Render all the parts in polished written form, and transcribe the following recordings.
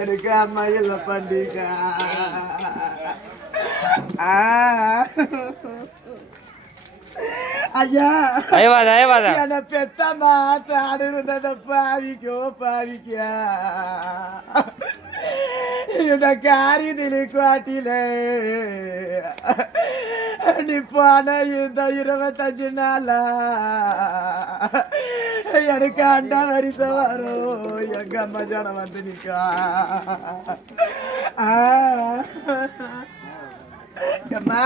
எனக்கு அம்மா இல்ல பண்டிகை ஐயா என்ன பெத்தம்மா தாடுனத பாவிக்கோ பாவிக்கா இந்த காரியத்திலே காட்டிலே நீ போன இந்த 25 நாளா எனக்கு அண்டா வரிசை வரும் எங்க அம்மா ஜனம் வந்து நிக்கா அம்மா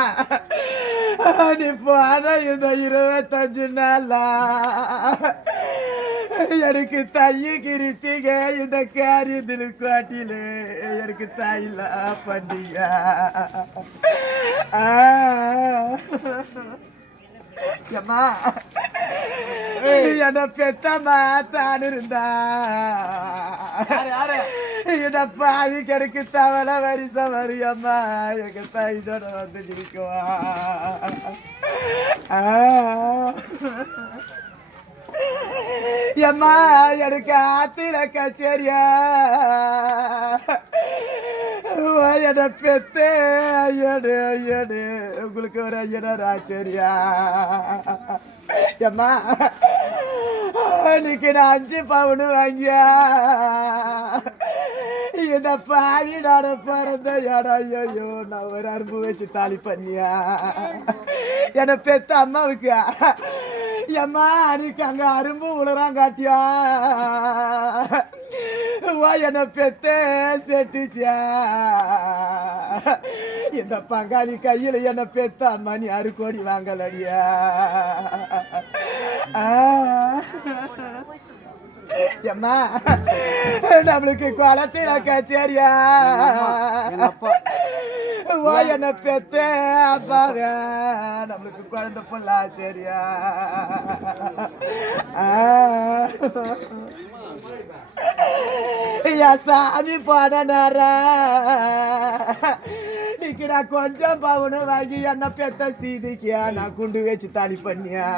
நீ போன இந்த 25 நாளா எனக்கு தைய கிரித்திக இந்த காரியத்தில் காட்டிலே எனக்கு தாயில பண்டிகை அம்மா என்ன பெத்தம்மா தான் இருந்தா இந்த பாவி கருக்கு தவளை வரிசை வரியம்மா எங்க தாயோட வந்து நிற்குவா அம்மா எனக்கு ஆத்திர கச்சேரியா என்ன பெத்து ஐயனு ஐயனு உங்களுக்கு ஒரு ஐயனர் ஆச்சரியா அம்மா இன்னைக்கு நான் 5 பவுன் வாங்கியா இந்த பாவி நாட பிறந்த இடம் ஐயோ நான் ஒரு அரும்பு வச்சு தாலி பண்ணியா என்னை பெத்த அம்மாவுக்கு அம்மா அன்னைக்கு அங்க அரும்பு உலரான் காட்டியா என்ன பெத்த செட்டுச்சியா இந்த பங்காளி கையில என்ன பெத்த அம்மா நீ 6 கோடி வாங்கலடியா அம்மா நம்மளுக்கு குளத்தில கச்சேரியா என்ன பெத்த அப்பாவே நம்மளுக்கு குழந்தை புள்ளா சரியா சாமி போனாரா இன்னைக்கு நான் கொஞ்சம் பவுனு வாங்கி என்ன பெத்த சீதிக்கியா நான் குண்டு வச்சு தாலி பண்ணியா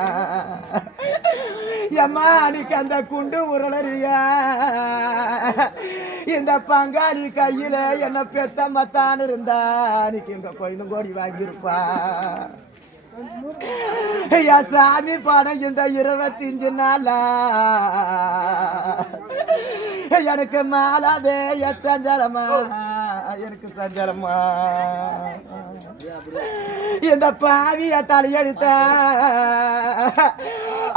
அம்மா அன்னைக்கு அந்த குண்டு உருளறியா இந்த பங்காளி கையில என்ன பெத்த மத்தான் இருந்தா அன்னைக்கு எங்க கோயிலும் கோடி வாங்கியிருப்பா ஐயா சாமி பணம் இந்த 25 நாளா எனக்கு மாலாதே சஞ்சலமா எனக்கு சஞ்சலமா இந்த பாவிய தலையெடுத்த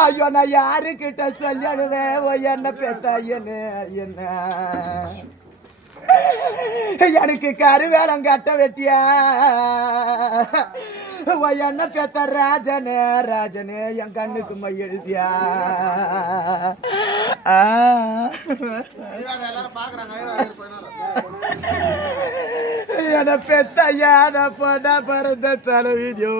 ஐயோ நான் யாருக்கிட்ட சொல்லணுவேன் என்ன பெத்த என்ன எனக்கு கருவேலம் கட்ட வெட்டியா என்ன பெத்த ராஜனே ராஜனே என் கண்ணுக்கு மை எழுதியா என்ன பெத்த யாத போட்டா பிறந்த தலைவிதியோ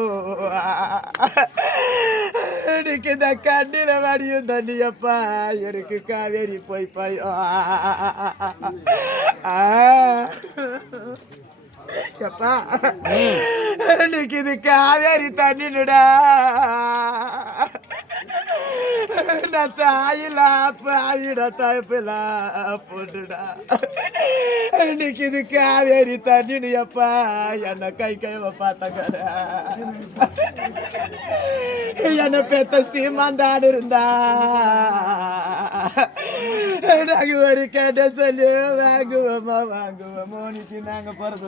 எனக்கு இந்த கண்ணில வடியும் தண்ணியப்பா எனக்கு காவேரி போய் பாயோ எப்பா இன்னைக்கு இது காவேரி தண்ணிடா நான் தாயிலா பாவிடா தாய்ப்பிலா போட்டுடா இன்னைக்கு இது காவேரி தண்ணினு எப்பா என்ன கை கைவ பார்த்தாங்க என்ன பெத்த சீமாந்தான் இருந்தா நாங்க ஒரு கேட்ட சொல்லி வாங்குவோமா வாங்குவோமோ இன்னைக்கு நாங்க பிறந்த